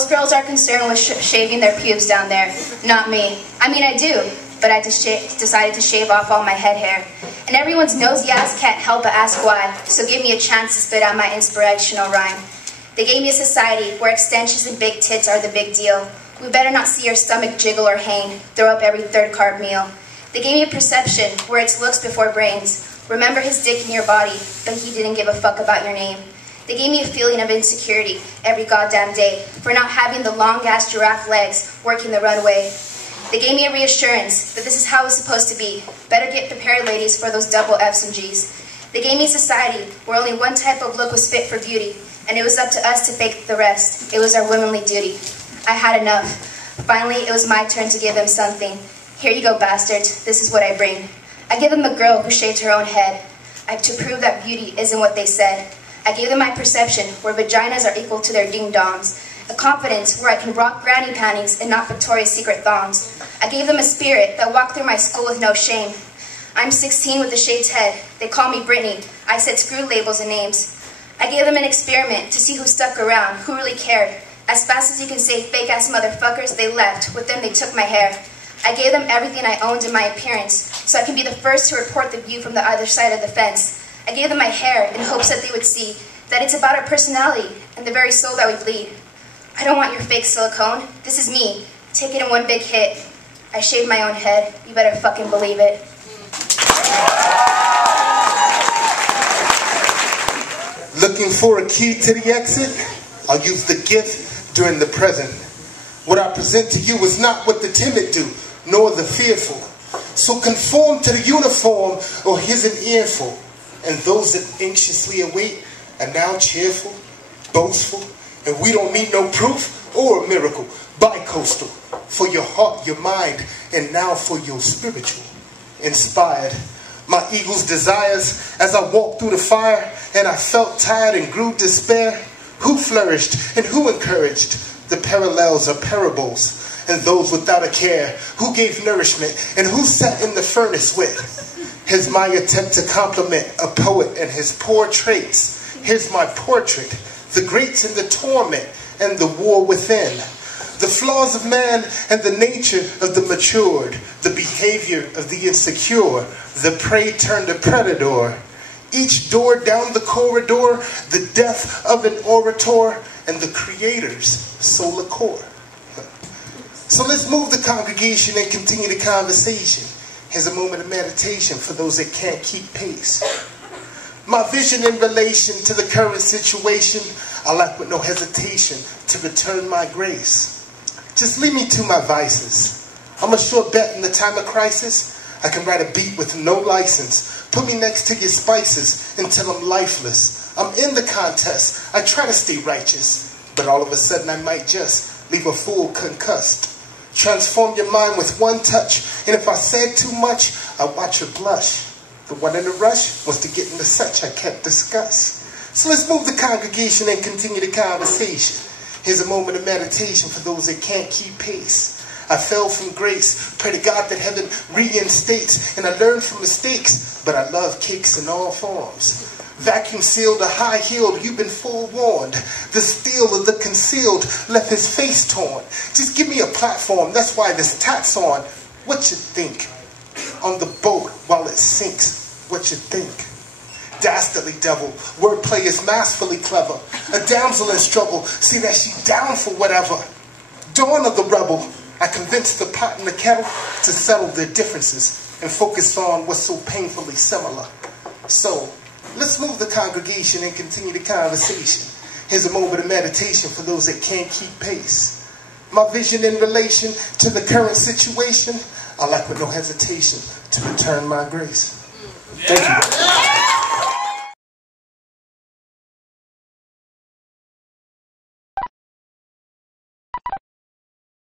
Most girls are concerned with shaving their pubes down there. Not me. I mean, I do, but I just decided to shave off all my head hair. And everyone's nosy ass can't help but ask why, so give me a chance to spit out my inspirational rhyme. They gave me a society where extensions and big tits are the big deal. We better not see your stomach jiggle or hang, throw up every third carb meal. They gave me a perception where it's looks before brains. Remember his dick in your body, but he didn't give a fuck about your name. They gave me a feeling of insecurity every goddamn day for not having the long-ass giraffe legs working the runway. They gave me a reassurance that this is how it's supposed to be. Better get prepared, ladies, for those double F's and G's. They gave me a society where only one type of look was fit for beauty, and it was up to us to fake the rest. It was our womanly duty. I had enough. Finally, it was my turn to give them something. Here you go, bastards. This is what I bring. I give them a girl who shaved her own head. To prove that beauty isn't what they said. I gave them my perception, where vaginas are equal to their ding-dongs. A confidence where I can rock granny panties and not Victoria's Secret thongs. I gave them a spirit that walked through my school with no shame. I'm 16 with a shaved head. They call me Brittany. I said screw labels and names. I gave them an experiment to see who stuck around, who really cared. As fast as you can say fake-ass motherfuckers, they left. With them, they took my hair. I gave them everything I owned in my appearance, so I can be the first to report the view from the other side of the fence. I gave them my hair in hopes that they would see that it's about our personality and the very soul that we bleed. I don't want your fake silicone. This is me. Take it in one big hit. I shaved my own head. You better fucking believe it. Looking for a key to the exit? I'll use the gift during the present. What I present to you is not what the timid do, nor the fearful. So conform to the uniform, or here's an earful. And those that anxiously await are now cheerful, boastful, and we don't need no proof or a miracle. Bi-coastal, for your heart, your mind, and now for your spiritual. Inspired, my eagle's desires as I walked through the fire, and I felt tired and grew despair. Who flourished and who encouraged? The parallels are parables, and those without a care. Who gave nourishment and who sat in the furnace with? Here's my attempt to compliment a poet and his poor traits. Here's my portrait, the greats and the torment and the war within. The flaws of man and the nature of the matured, the behavior of the insecure, the prey turned to predator. Each door down the corridor, the death of an orator, and the creator's solar core. So let's move the congregation and continue the conversation. Here's a moment of meditation for those that can't keep pace. My vision in relation to the current situation, I'll act with no hesitation to return my grace. Just lead me to my vices. I'm a sure bet in the time of crisis. I can write a beat with no license. Put me next to your spices until I'm lifeless. I'm in the contest. I try to stay righteous. But all of a sudden I might just leave a fool concussed. Transform your mind with one touch. And if I said too much, I watch her blush. The one in a rush was to get into such I can't discuss. So let's move the congregation and continue the conversation. Here's a moment of meditation for those that can't keep pace. I fell from grace, pray to God that heaven reinstates, and I learned from mistakes, but I love cakes in all forms. Vacuum sealed or high heeled, you've been forewarned. The steel of the concealed left his face torn. Just give me a platform, that's why this tat's on. What you think? On the boat while it sinks, what you think? Dastardly devil, wordplay is masterfully clever. A damsel in struggle, see that she down for whatever. Dawn of the rebel, I convinced the pot and the kettle to settle their differences and focus on what's so painfully similar. So, let's move the congregation and continue the conversation. Here's a moment of meditation for those that can't keep pace. My vision in relation to the current situation, I'll act with no hesitation to return my grace. Thank you.